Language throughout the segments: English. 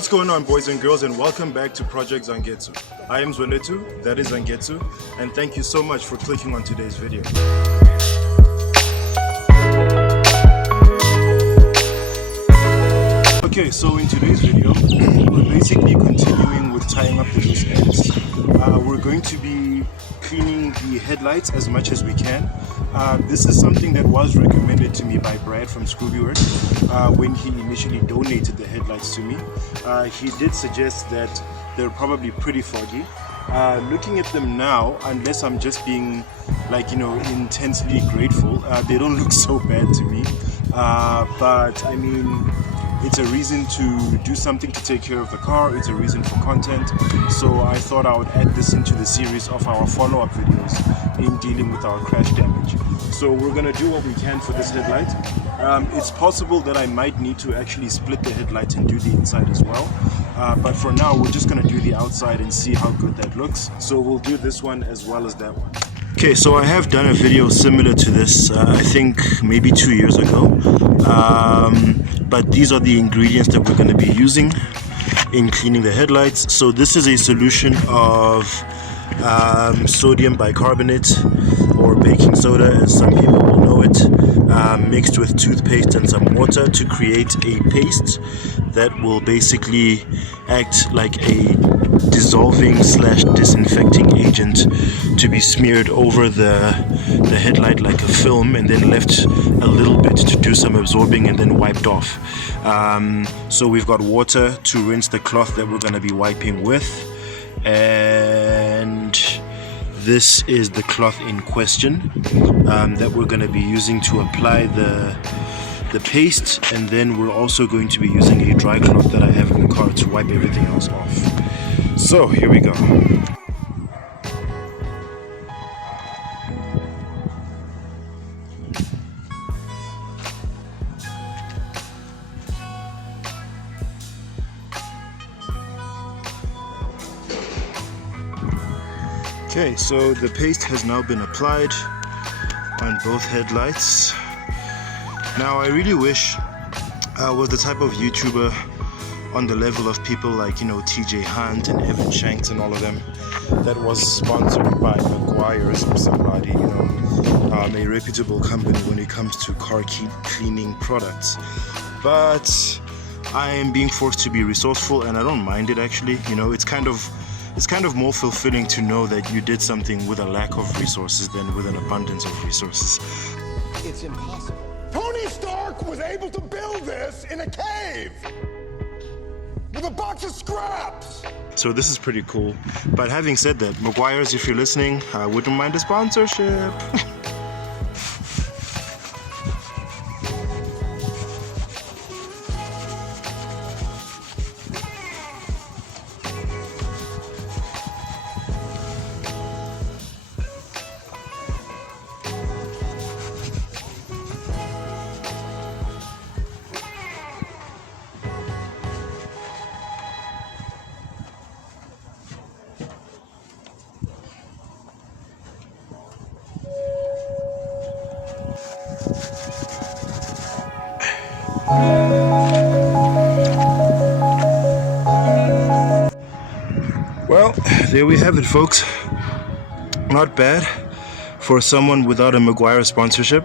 What's going on, boys and girls, and welcome back to Project Zangetsu. I am Zangetsu, that is Zangetsu, and thank you so much for clicking on today's video. Okay, so in today's video, we're basically continuing with tying up the loose ends. We're going to be cleaning the headlights as much as we can. This is something that was recommended to me by Brad from Subaru when he initially donated the headlights to me. He did suggest that they're probably pretty foggy. Looking at them now, unless I'm just being intensely grateful, they don't look so bad to me. But I mean, it's a reason to do something to take care of the car, it's a reason for content, so I thought I would add this into the series of our follow-up videos in dealing with our crash damage. So we're going to do what we can for this headlight. It's possible that I might need to actually split the headlight and do the inside as well, but for now we're just going to do the outside and see how good that looks. So we'll do this one as well as that one. Okay, so I have done a video similar to this, I think maybe 2 years ago, but these are the ingredients that we're going to be using in cleaning the headlights. So this is a solution of sodium bicarbonate, or baking soda as some people will know it, mixed with toothpaste and some water to create a paste that will basically act like a dissolving slash disinfecting agent to be smeared over the headlight like a film, and then left a little bit to do some absorbing and then wiped off. So we've got water to rinse the cloth that we're going to be wiping with, and this is the cloth in question that we're going to be using to apply the paste, and then we're also going to be using a dry cloth that I have in the car to wipe everything else off. So here we go. Okay, so the paste has now been applied on both headlights. Now I really wish I was the type of YouTuber on the level of people like, TJ Hunt and Evan Shanks and all of them, that was sponsored by Meguiar's or somebody, a reputable company when it comes to car cleaning products. But I am being forced to be resourceful, and I don't mind it actually. It's kind of more fulfilling to know that you did something with a lack of resources than with an abundance of resources. It's impossible. Tony Stark was able to build this in a cave with a box of scraps. So this is pretty cool. But having said that, Meguiar's, if you're listening, I wouldn't mind a sponsorship. Well, there we have it, folks. Not bad for someone without a Meguiar sponsorship.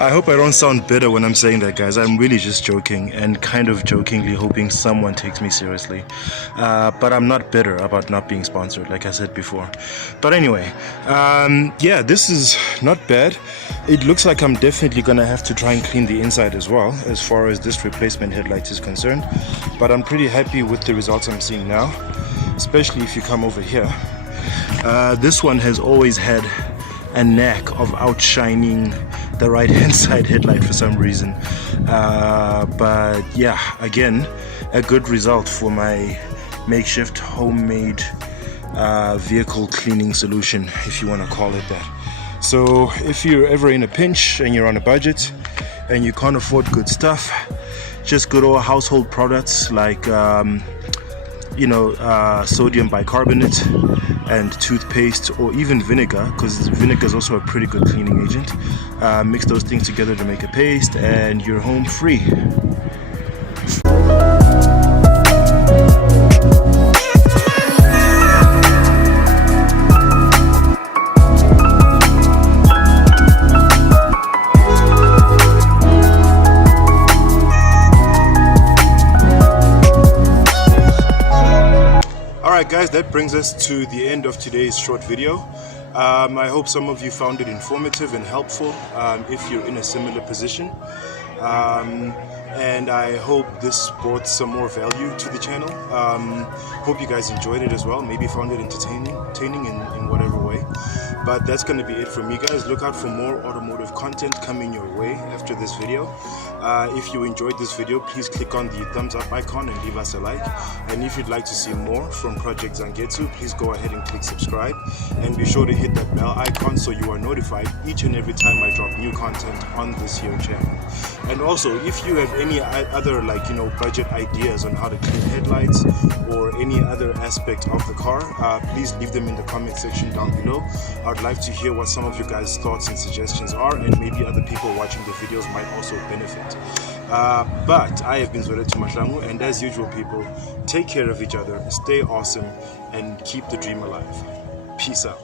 I hope I don't sound bitter when I'm saying that, guys. I'm really just joking, and kind of jokingly hoping someone takes me seriously. But I'm not bitter about not being sponsored, like I said before. But anyway, yeah, this is not bad. It looks like I'm definitely gonna have to try and clean the inside as well, as far as this replacement headlight is concerned. But I'm pretty happy with the results I'm seeing now, especially if you come over here. This one has always had a knack of outshining the right hand side headlight for some reason, but yeah, again, a good result for my makeshift homemade vehicle cleaning solution, if you want to call it that. So if you're ever in a pinch and you're on a budget and you can't afford good stuff, just good old household products like sodium bicarbonate and toothpaste, or even vinegar, because vinegar is also a pretty good cleaning agent. Mix those things together to make a paste, and you're home free. guys, that brings us to the end of today's short video. I hope some of you found it informative and helpful if you're in a similar position. And I hope this brought some more value to the channel. Hope you guys enjoyed it as well. Maybe found it entertaining in whatever way. But that's going to be it from me, guys. Look out for more automotive content coming your way after this video. If you enjoyed this video, please click on the thumbs up icon and leave us a like. And if you'd like to see more from Project Zangetsu, please go ahead and click subscribe. And be sure to hit that bell icon so you are notified each and every time I drop new content on this here channel. And also, if you have any other budget ideas on how to clean headlights or any other aspect of the car, please leave them in the comment section down below. I'd like to hear what some of you guys' thoughts and suggestions are, and maybe other people watching the videos might also benefit. But I have been Zangetsu Mahlangu, and as usual, people, take care of each other, stay awesome, and keep the dream alive. Peace out.